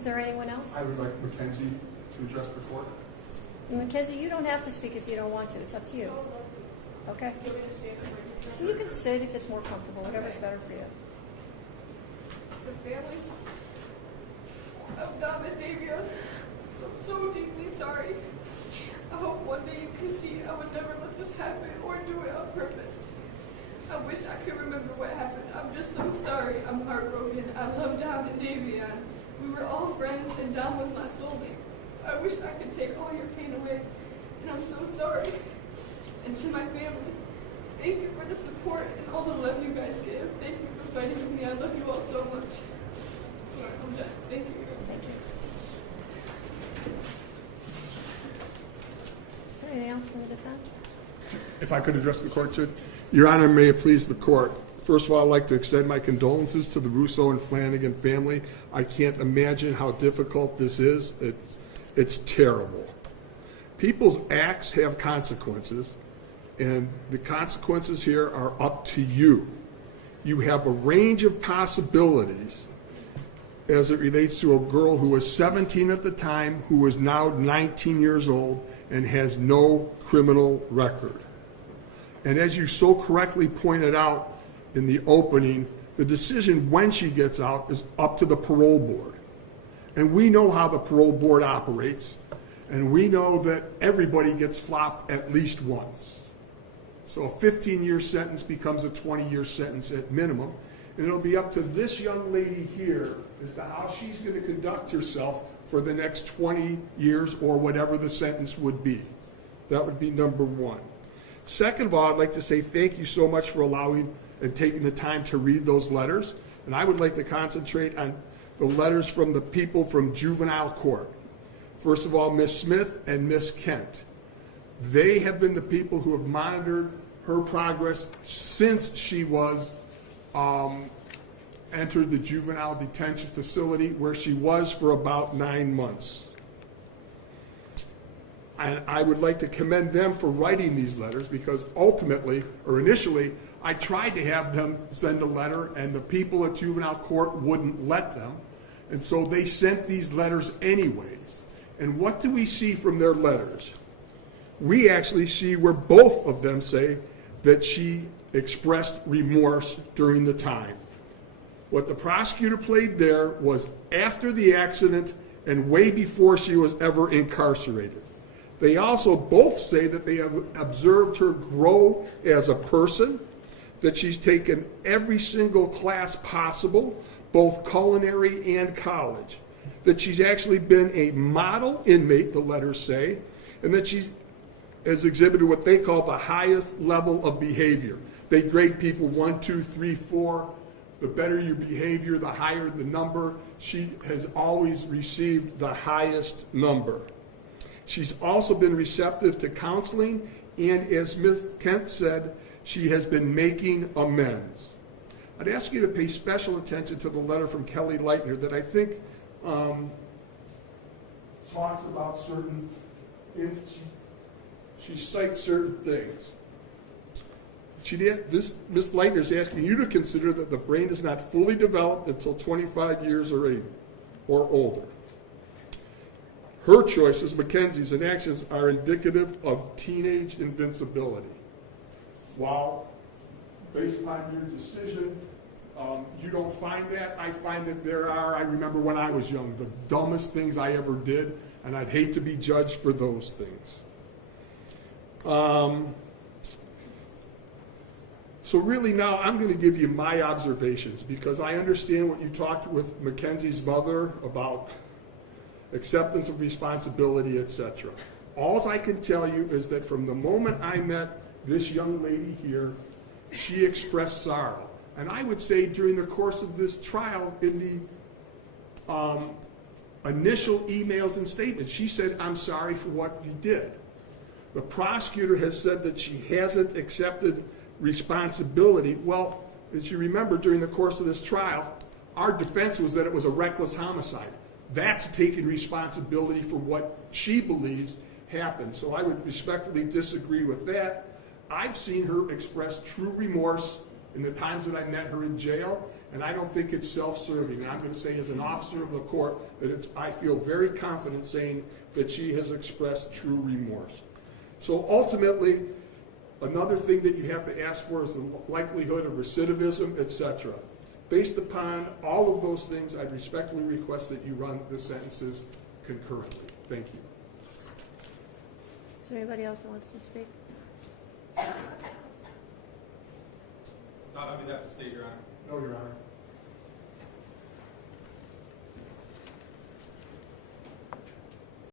Is there anyone else? I would like Mackenzie to address the court. Mackenzie, you don't have to speak if you don't want to. It's up to you. Okay? You can sit if it's more comfortable, whatever's better for you. The families of Dom and Davion, I'm so deeply sorry. I hope one day you can see I would never let this happen or do it on purpose. I wish I could remember what happened. I'm just so sorry. I'm heartbroken. I love Dom and Davion. We were all friends and Dom was my soulmate. I wish I could take all your pain away, and I'm so sorry. And to my family, thank you for the support and all the love you guys give. Thank you for fighting with me. I love you all so much. All right, I'm done. Thank you. Thank you. Anything else from the defense? If I could address the court, Judge. Your Honor, may it please the court. First of all, I'd like to extend my condolences to the Russo and Flanagan family. I can't imagine how difficult this is. It's terrible. People's acts have consequences, and the consequences here are up to you. You have a range of possibilities as it relates to a girl who was 17 at the time, who is now 19 years old, and has no criminal record. And as you so correctly pointed out in the opening, the decision when she gets out is up to the parole board. And we know how the parole board operates, and we know that everybody gets flopped at least once. So a 15-year sentence becomes a 20-year sentence at minimum, and it'll be up to this young lady here as to how she's going to conduct herself for the next 20 years or whatever the sentence would be. That would be number one. Second of all, I'd like to say thank you so much for allowing and taking the time to read those letters. And I would like to concentrate on the letters from the people from juvenile court. First of all, Ms. Smith and Ms. Kent. They have been the people who have monitored her progress since she was entered the juvenile detention facility, where she was for about 9 months. And I would like to commend them for writing these letters, because ultimately, or initially, I tried to have them send a letter, and the people at juvenile court wouldn't let them. And so they sent these letters anyways. And what do we see from their letters? We actually see where both of them say that she expressed remorse during the time. What the prosecutor played there was after the accident and way before she was ever incarcerated. They also both say that they have observed her grow as a person, that she's taken every single class possible, both culinary and college, that she's actually been a model inmate, the letters say, and that she has exhibited what they call the highest level of behavior. They grade people 1, 2, 3, 4. The better your behavior, the higher the number. She has always received the highest number. She's also been receptive to counseling, and as Ms. Kent said, she has been making amends. I'd ask you to pay special attention to the letter from Kelly Leitner that I think talks about certain, she cites certain things. Ms. Leitner is asking you to consider that the brain is not fully developed until 25 years or older. Her choices, Mackenzie's, and actions are indicative of teenage invincibility. While, based upon your decision, you don't find that, I find that there are. I remember when I was young, the dumbest things I ever did, and I'd hate to be judged for those things. So really now I'm going to give you my observations, because I understand what you talked with Mackenzie's mother about acceptance of responsibility, etc. All I can tell you is that from the moment I met this young lady here, she expressed sorrow. And I would say during the course of this trial, in the initial emails and statements, she said, "I'm sorry for what you did." The prosecutor has said that she hasn't accepted responsibility. Well, as you remember, during the course of this trial, our defense was that it was a reckless homicide. That's taking responsibility for what she believes happened. So I would respectfully disagree with that. I've seen her express true remorse in the times that I met her in jail, And I don't think it's self-serving. I'm going to say as an officer of the court that I feel very confident saying that she has expressed true remorse. So ultimately, another thing that you have to ask for is the likelihood of recidivism, etc. Based upon all of those things, I respectfully request that you run the sentences concurrently. Thank you. Is there anybody else that wants to speak? Not on behalf of the state, Your Honor. No, Your Honor.